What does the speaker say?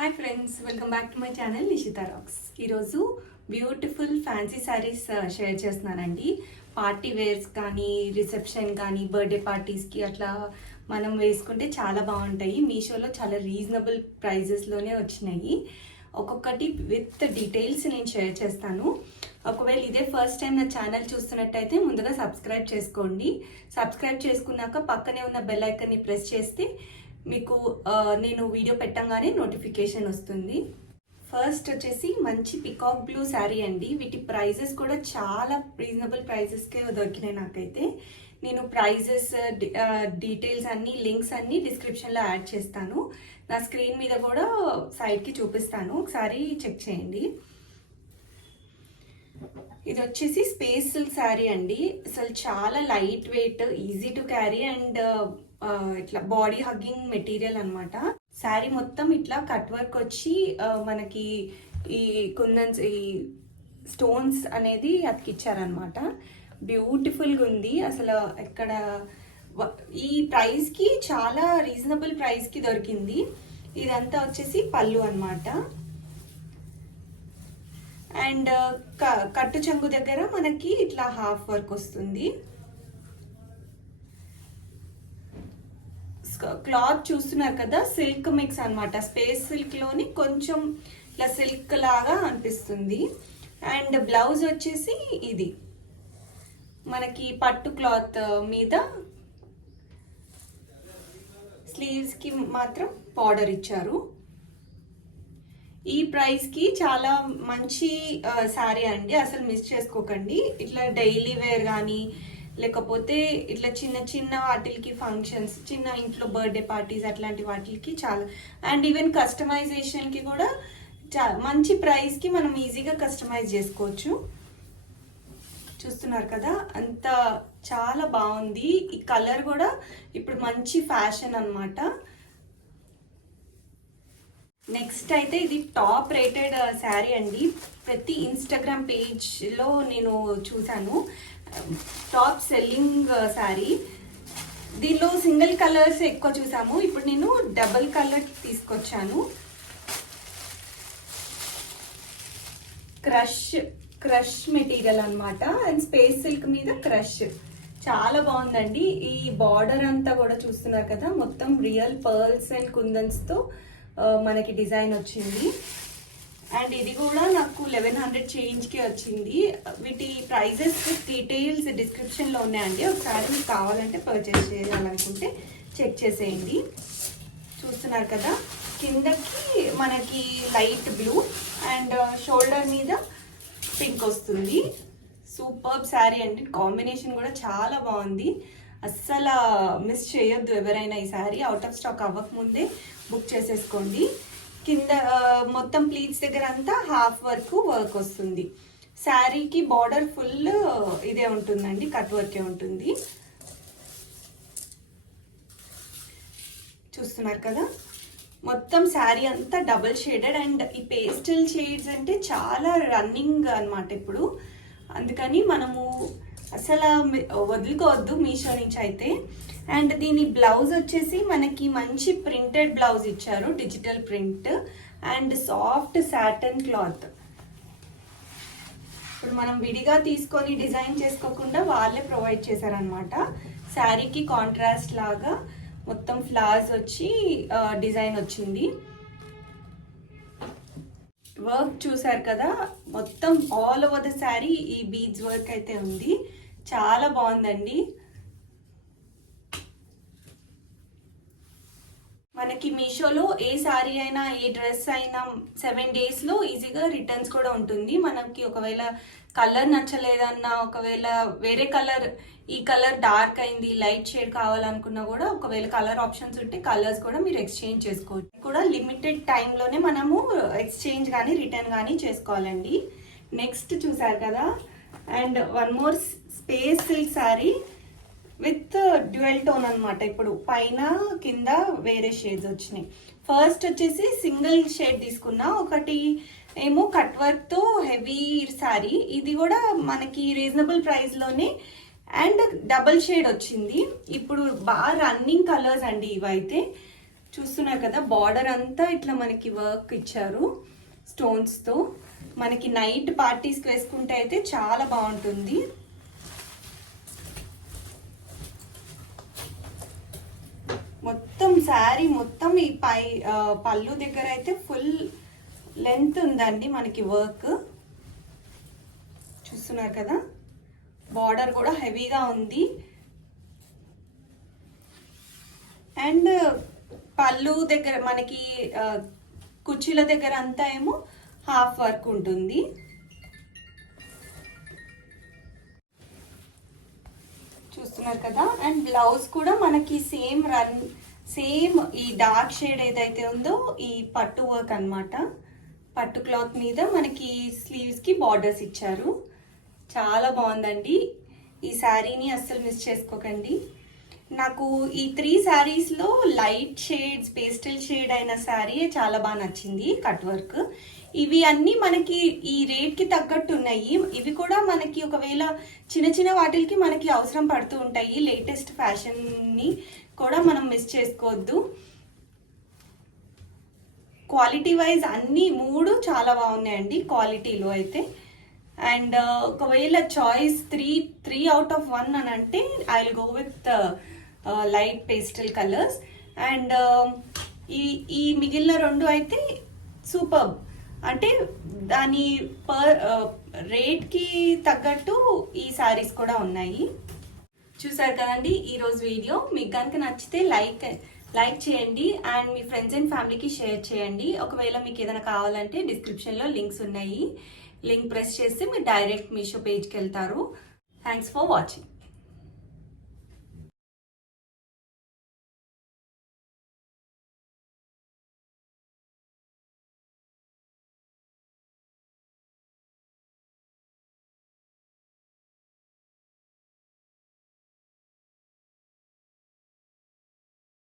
Hi friends, welcome back to my channel Nishita rocks. ఈరోజు beautiful fancy saris share చేస్తున్నానండి. Party wears కానీ, reception కానీ, birthday పార్టీస్కి అట్లా మనం వేసుకుంటే చాలా బాగుంటాయి. మీషోలో చాలా రీజనబుల్ ప్రైజెస్లోనే వచ్చినాయి. ఒక్కొక్కటి విత్ డీటెయిల్స్ నేను షేర్ చేస్తాను. ఒకవేళ ఇదే ఫస్ట్ టైం నా ఛానల్ చూస్తున్నట్టయితే ముందుగా సబ్స్క్రైబ్ చేసుకోండి. సబ్స్క్రైబ్ చేసుకున్నాక పక్కనే ఉన్న బెల్ ఐకాన్ని ప్రెస్ చేస్తే మీకు నేను వీడియో పెట్టంగానే నోటిఫికేషన్ వస్తుంది. ఫస్ట్ వచ్చేసి మంచి పికాక్ బ్లూ శారీ అండి. వీటి ప్రైజెస్ కూడా చాలా రీజనబుల్ ప్రైజెస్కే దొరికినాయి నాకైతే. నేను ప్రైజెస్ డీటెయిల్స్ అన్ని లింక్స్ అన్ని డిస్క్రిప్షన్లో యాడ్ చేస్తాను. నా స్క్రీన్ మీద కూడా సైడ్కి చూపిస్తాను, ఒకసారి చెక్ చేయండి. ఇది వచ్చేసి స్పేస్ సిల్క్ శారీ అండి. అసలు చాలా light weight, easy to carry and ఇట్లా బాడీ హగ్గింగ్ మెటీరియల్ అనమాట. శారీ మొత్తం ఇట్లా కట్ వర్క్ వచ్చి మనకి ఈ కుందన్స్, ఈ స్టోన్స్ అనేది అతికిచ్చారనమాట. బ్యూటిఫుల్గా ఉంది అసలు. ఎక్కడ ఈ ప్రైస్కి చాలా రీజనబుల్ ప్రైస్కి దొరికింది. ఇదంతా వచ్చేసి పళ్ళు అనమాట. అండ్ కట్టు చెంగు దగ్గర మనకి ఇట్లా హాఫ్ వర్క్ వస్తుంది. క్లాత్ చూస్తున్నారు కదా, సిల్క్ మిక్స్ అనమాట. స్పేస్ సిల్క్ లోని కొంచెం ఇట్లా సిల్క్ లాగా అనిపిస్తుంది. అండ్ బ్లౌజ్ వచ్చేసి ఇది మనకి పట్టు క్లాత్ మీద స్లీవ్స్ కి మాత్రం బార్డర్ ఇచ్చారు. ఈ ప్రైస్ కి చాలా మంచి శారీ అండి, అసలు మిస్ చేసుకోకండి. ఇట్లా డైలీ వేర్ కానీ, లేకపోతే ఇట్లా చిన్న చిన్న వాటికి ఫంక్షన్స్, చిన్న ఇంట్లో బర్త్డే పార్టీస్ అట్లాంటి వాటికి చాలా. అండ్ ఈవెన్ కస్టమైజేషన్కి కూడా మంచి ప్రైస్కి మనం ఈజీగా కస్టమైజ్ చేసుకోవచ్చు. చూస్తున్నారు కదా, అంత చాలా బాగుంది. ఈ కలర్ కూడా ఇప్పుడు మంచి ఫ్యాషన్ అన్నమాట. నెక్స్ట్ అయితే ఇది టాప్ రేటెడ్ శారీ అండి. ప్రతి ఇన్స్టాగ్రామ్ పేజ్లో నేను చూసాను. Top selling sari. దీనిలో సింగిల్ కలర్స్ ఎక్కువ చూసాము. ఇప్పుడు నేను డబుల్ కలర్ తీసుకొచ్చాను. క్రష్ మెటీరియల్ అనమాట. అండ్ స్పేస్ సిల్క్ మీద క్రష్ చాలా బాగుందండి. ఈ బార్డర్ అంతా కూడా చూస్తున్నారు కదా, మొత్తం రియల్ పర్ల్స్ అండ్ కుందన్స్తో మనకి డిజైన్ వచ్చింది. అండ్ ఇది కూడా నాకు 1100 చేంజ్కి వచ్చింది. వీటి ప్రైజెస్ డీటెయిల్స్ డిస్క్రిప్షన్లో ఉన్నాయండి. ఒకసారి మీకు కావాలంటే పర్చేస్ చేయాలనుకుంటే చెక్ చేసేయండి. చూస్తున్నారు కదా, కిందకి మనకి లైట్ బ్లూ అండ్ షోల్డర్ మీద పింక్ వస్తుంది. సూపర్బ్ శారీ అండి. కాంబినేషన్ కూడా చాలా బాగుంది. అస్సలు మిస్ చేయొద్దు ఎవరైనా. ఈ శారీ అవుట్ ఆఫ్ స్టాక్ అవ్వకముందే బుక్ చేసేసుకోండి. కింద మొత్తం ప్లీట్స్ దగ్గర అంతా హాఫ్ వర్క్ వస్తుంది. శారీకి బార్డర్ ఫుల్ ఇదే ఉంటుందండి, కట్ వర్కే ఉంటుంది. చూస్తున్నారు కదా, మొత్తం శారీ అంతా డబుల్ షేడెడ్. అండ్ ఈ పేస్టల్ షేడ్స్ అంటే చాలా రన్నింగ్ అనమాట ఇప్పుడు. అందుకని మనము అసలు వదులుకోవద్దు మీషో నుంచి అయితే. అండ్ దీని బ్లౌజ్ వచ్చేసి మనకి మంచి ప్రింటెడ్ బ్లౌజ్ ఇచ్చారు, digital print and soft Satan cloth. ఇప్పుడు మనం విడిగా తీసుకొని డిజైన్ చేసుకోకుండా వాళ్ళే ప్రొవైడ్ చేశారనమాట. శారీకి కాంట్రాస్ట్ లాగా మొత్తం ఫ్లవర్స్ వచ్చి డిజైన్ వచ్చింది. వర్క్ చూసారు కదా, మొత్తం ఆల్ ఓవర్ ద శారీ ఈ బీడ్స్ వర్క్ అయితే ఉంది. చాలా బాగుందండి. మనకి మీషోలో ఏ శారీ అయినా, ఏ డ్రెస్ అయినా 7 డేస్లో ఈజీగా రిటర్న్స్ కూడా ఉంటుంది. మనకి ఒకవేళ కలర్ నచ్చలేదన్నా, ఒకవేళ వేరే కలర్, ఈ కలర్ డార్క్ అయింది, లైట్ షేడ్ కావాలనుకున్నా కూడా ఒకవేళ కలర్ ఆప్షన్స్ ఉంటే కలర్స్ కూడా మీరు ఎక్స్చేంజ్ చేసుకోవచ్చు. కూడా లిమిటెడ్ టైంలోనే మనము ఎక్స్చేంజ్ కానీ రిటర్న్ కానీ చేసుకోవాలండి. నెక్స్ట్ చూసారు కదా, and one more space silk sari with dual tone అనమాట. ఇప్పుడు పైన కింద వేరే షేడ్స్ వచ్చినాయి. ఫస్ట్ వచ్చేసి సింగిల్ షేడ్ తీసుకున్నా, ఒకటి ఏమో కట్ వర్క్ తో హెవీ శారీ. ఇది కూడా మనకి రీజనబుల్ ప్రైస్ లోనే అండ్ డబుల్ షేడ్ వచ్చింది. ఇప్పుడు బాగా రన్నింగ్ కలర్స్ అండి ఇవైతే. చూస్తున్నారు కదా, బార్డర్ అంతా ఇట్లా మనకి వర్క్ ఇచ్చారు స్టోన్స్తో. మనకి నైట్ పార్టీస్కి వేసుకుంటే అయితే చాలా బాగుంటుంది. మొత్తం శారీ మొత్తం ఈ పళ్ళు దగ్గర అయితే ఫుల్ లెంత్ ఉందండి మనకి వర్క్. చూస్తున్నారు కదా, బార్డర్ కూడా హెవీగా ఉంది. అండ్ పళ్ళు దగ్గర మనకి కుర్చీల దగ్గర అంతా ఏమో హాఫ్ వర్క్ ఉంటుంది. చూస్తున్నారు కదా, అండ్ బ్లౌజ్ కూడా మనకి సేమ్ ఈ డార్క్ షేడ్ ఏదైతే ఉందో ఈ పట్టు వర్క్ అన్నమాట. పట్టు క్లాత్ మీద మనకి స్లీవ్స్ కి బార్డర్స్ ఇచ్చారు. చాలా బాగుందండి. ఈ శారీని అస్సలు మిస్ చేసుకోకండి. నాకు ఈ 3 శారీస్లో లైట్ షేడ్స్, పేస్టల్ షేడ్ అయిన శారీ చాలా బాగా నచ్చింది, కట్ వర్క్. ఇవి అన్నీ మనకి ఈ రేట్కి తగ్గట్టు ఉన్నాయి. ఇవి కూడా మనకి ఒకవేళ చిన్న చిన్న వాటికి మనకి అవసరం పడుతూ ఉంటాయి. లేటెస్ట్ ఫ్యాషన్ని కూడా మనం మిస్ చేసుకోవద్దు. క్వాలిటీ వైజ్ అన్ని 3 చాలా బాగున్నాయండి క్వాలిటీలో అయితే. అండ్ ఒకవేళ చాయిస్ 3 అవుట్ ఆఫ్ 1 అని అంటే I will go with light pastel colours. And ఈ మిగిలిన 2 అయితే సూపర్, అంటే దాని రేట్కి తగ్గట్టు ఈ శారీస్ కూడా ఉన్నాయి. చూసారు కదండి ఈరోజు వీడియో. మీకు కనుక నచ్చితే లైక్ చేయండి అండ్ మీ ఫ్రెండ్స్ అండ్ ఫ్యామిలీకి షేర్ చేయండి. ఒకవేళ మీకు ఏదైనా కావాలంటే డిస్క్రిప్షన్లో లింక్స్ ఉన్నాయి. లింక్ ప్రెస్ చేస్తే మీరు డైరెక్ట్ మీషో పేజ్కి వెళ్తారు. Thanks for watching.